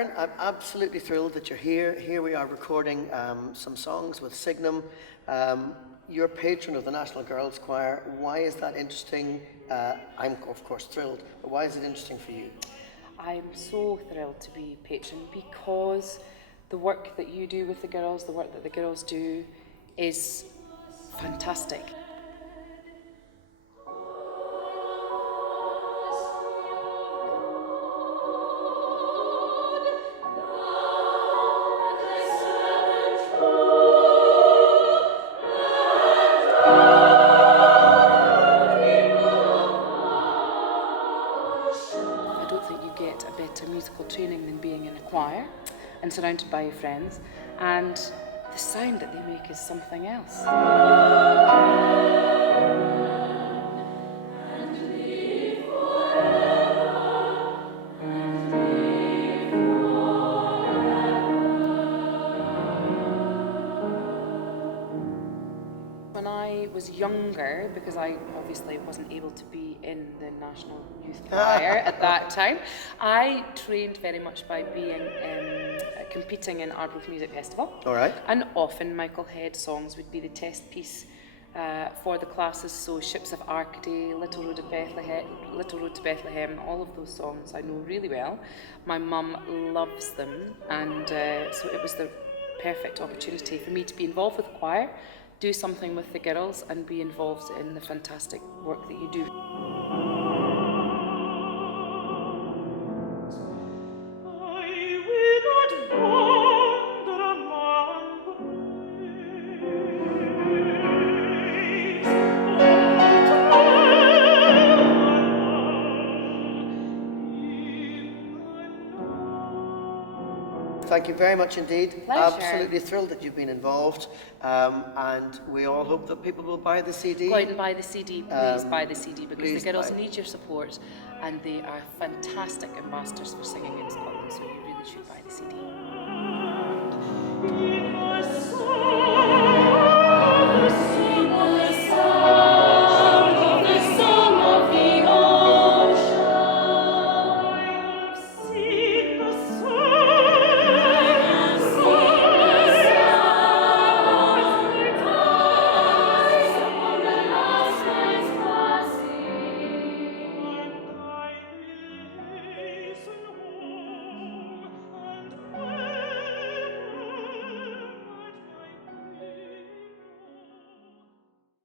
Karen, I'm absolutely thrilled that you're here. Here we are recording some songs with Signum. You're patron of the National Girls Choir. Why is that interesting? I'm of course thrilled, but why is it interesting for you? I'm so thrilled to be patron because the work that you do with the girls, the work that the girls do is fantastic. I don't think you get a better musical training than being in a choir and surrounded by your friends, and the sound that they make is something else. When I was younger, because I obviously wasn't able to be in the National Youth Choir at that time, I trained very much by being competing in Arbroath Music Festival. All right. And often Michael Head songs would be the test piece for the classes. So Ships of Arcady, Little Road to Bethlehem, all of those songs I know really well. My mum loves them, and so it was the perfect opportunity for me to be involved with the choir, do something with the girls, and be involved in the fantastic work that you do. Thank you very much indeed. Pleasure. Absolutely thrilled that you've been involved, and we all hope that people will buy the CD. Go out and buy the CD, please buy the CD, because please the girls buy. need your support, and they are fantastic ambassadors for singing in Scotland, so you really should buy the CD.